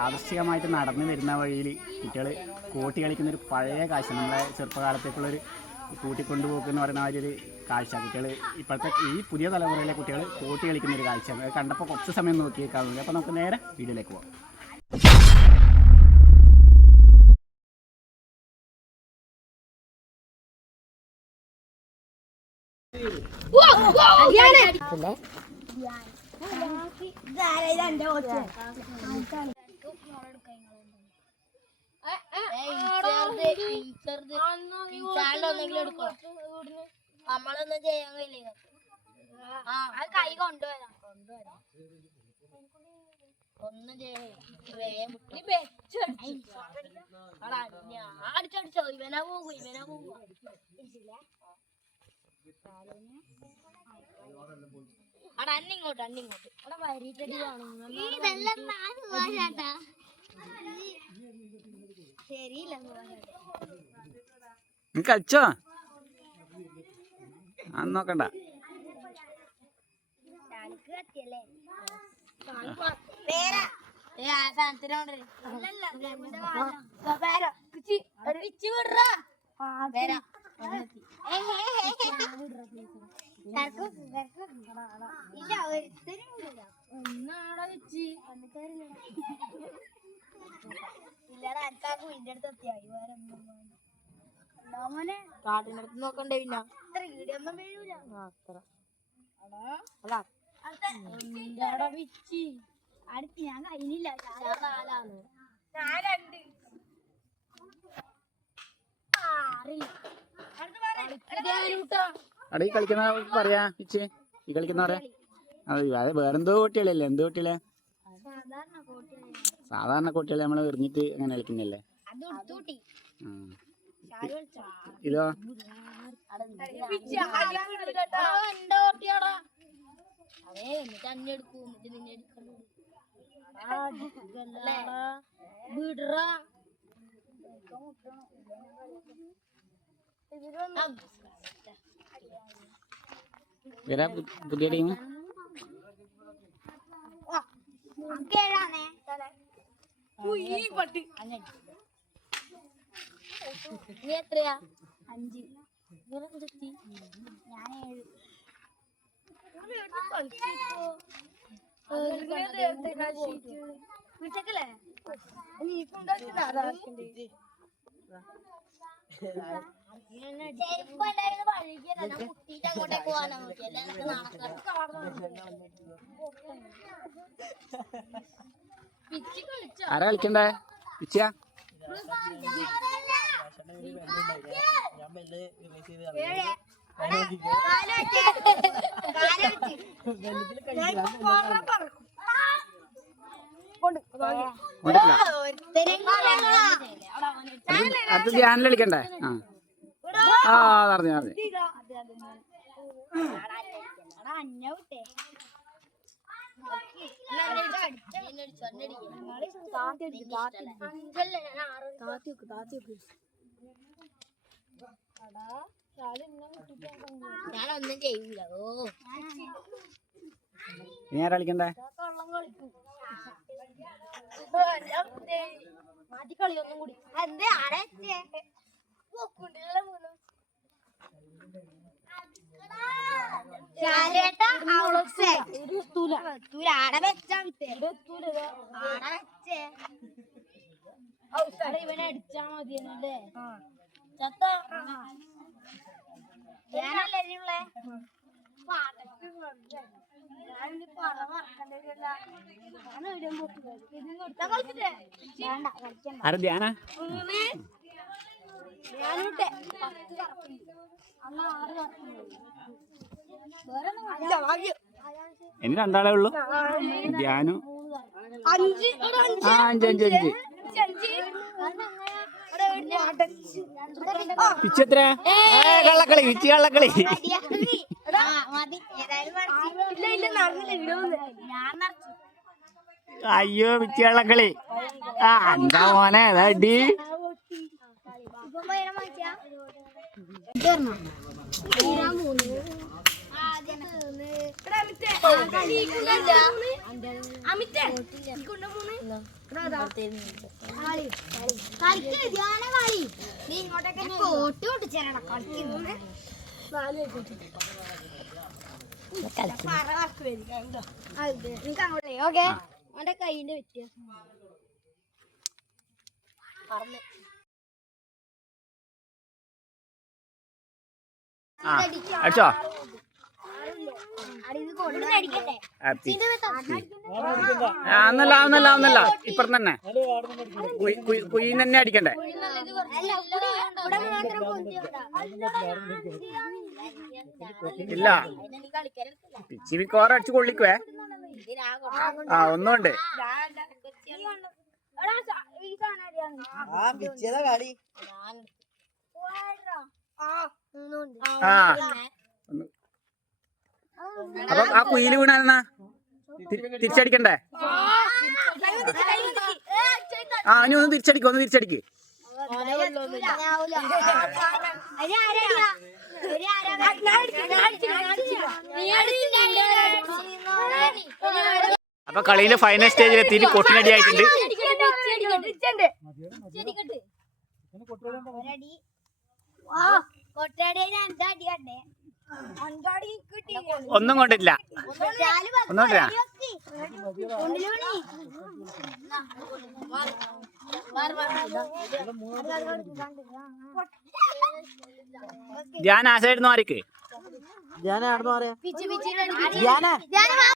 യാദൃശ്ചികമായിട്ട് നടന്നു വരുന്ന വഴിയിൽ കുട്ടികൾ കോട്ടി കളിക്കുന്ന ഒരു പഴയ കാഴ്ച നമ്മളെ ചെറുപ്പകാലത്തേക്കുള്ളൊരു കൂട്ടിക്കൊണ്ടുപോക്ക് എന്ന് പറയുന്ന ആ ഒരു കാഴ്ച. കുട്ടികൾ ഇപ്പോഴത്തെ ഈ പുതിയ തലമുറയിലെ കുട്ടികൾ കോട്ടി കളിക്കുന്ന ഒരു കാഴ്ച. അത് കണ്ടപ്പോൾ കുറച്ച് സമയം നോക്കിയേക്കാവുന്നത് അപ്പോൾ നമുക്ക് നേരെ വീഡിയോയിലേക്ക് പോകാം നമ്മളൊന്നും ചെയ്യാൻ കഴിയില്ല ആ കൈ കൊണ്ടുവരാം ഒന്നും ചെയ്യാൻ അടിച്ചടിച്ചോ ഇവനാ പോകും ഇവനാ പോകും അവിടെ അന്നിങ്ങോട്ട് അന്നിങ്ങോട്ട് അവിടെ വരിട്ടടി കളിച്ചോ? ആ. നോക്കണ്ട പേര. ഏ ആ പിച്ചി വിടറാ. ഒന്നാടെ വെച്ച് ഇല്ലടാ എനിക്കാ കുയിന്റെ അടുത്ത് എത്തിയായി വേറെ മോനെ കാട്ടിനടുത്ത് നോക്കണ്ടേ പിന്നെ അത്ര അത്ര അതാ വിച്ചി അടുത്ത് ഞാൻ കഴിഞ്ഞില്ല നാലാണ് ഞാൻ രണ്ട് അവിടെ ഈ കളിക്കുന്ന പറയാ ഇച്ച്? ഈ കളിക്കുന്നവരെ അത് അത് വേറെന്തോ കുട്ടികളല്ലേ? എന്തോ കുട്ടികളെ? സാധാരണ കുട്ടികളെ നമ്മൾ എറിഞ്ഞിട്ട് അങ്ങനെ കളിക്കുന്നല്ലേ. ഇതോ? വിടറാ. ഇവരാ പുതിയ ടീം നീ എത്രയാ അഞ്ച്. ഞാൻ ഏഴ് വീട്ടേക്കല്ലേ ചെരുപ്പ് ഉണ്ടായിരുന്നു വഴുകിയതാ ആരാ കളിക്കണ്ടേ? ഇച്ചിയാ കൊണ്ടിട്ടില്ല. ധ്യാനിൽ കളിക്കണ്ടേ? ആ. ആ അറിഞ്ഞു അറിഞ്ഞു ഞാനൊന്നും ചെയ്യൂല ഓ ആരാ കളിക്കണ്ടേ? മാറ്റി കളി ഒന്നും കൂടി. എന്തേ ആടെ ഇവനെ അടിച്ചാ മതിയല്ലേ ചത്ത. ഞാനല്ലേ വേണ്ട കളിക്കണ്ട ആരാ ധ്യാന? ഇനി രണ്ടാളേ ഉള്ളു. ധ്യാനു. അഞ്ച് ആ അഞ്ച് അഞ്ച് അഞ്ച്. പിച്ച് എത്ര കള്ളക്കളി പിച്ച് കള്ളക്കളി. അയ്യോ കള്ളക്കളി ആ എന്താ മോനെ അടി അമിത്തേ നീ ഇങ്ങോട്ടൊക്കെ കോട്ട് അങ്ങോട്ടേ ഓക്കെ അവന്റെ കൈയിന്റെ വ്യത്യാസം അടിച്ചോ? അടിക്കട്ടെ ഹാപ്പി ആ ഒന്നല്ല ഒന്നല്ല ഒന്നല്ല ഇപ്പുറം തന്നെ. കുയിൻ തന്നെ അടിക്കണ്ടേ. ഇല്ല. പിച്ചി മിക്കവാറും അടിച്ച് കൊള്ളിക്കുവേ. ആ ഒന്നുണ്ട്. എടാ, ഈ സാധനം അറിയാമോ? ആ പിച്ചേതാ കളി പോയെടാ. ആ, ഒന്നുണ്ട്. ആ ഒന്ന്. അപ്പൊ ആ കുയിൽ വീണാലെന്നാ തിരിച്ചടിക്കണ്ടേ ആ ഇനി ഒന്ന് തിരിച്ചടിക്ക് ഒന്ന് തിരിച്ചടിക്ക്? അപ്പൊ കളിയിലെ ഫൈനൽ സ്റ്റേജിൽ എത്തിയിട്ട് കൊട്ടിനടി ആയിട്ടുണ്ട് കൊട്ടടി ഞാൻ അടി കണ്ടേ. ഒന്നും കൊണ്ടില്ല ഒന്നും കൊണ്ടില്ല വെക്ക്. കൊണ്ടിൽ പണി. ധ്യാൻ ധ്യാന ആർക്ക് ഞാൻ ധ്യാന.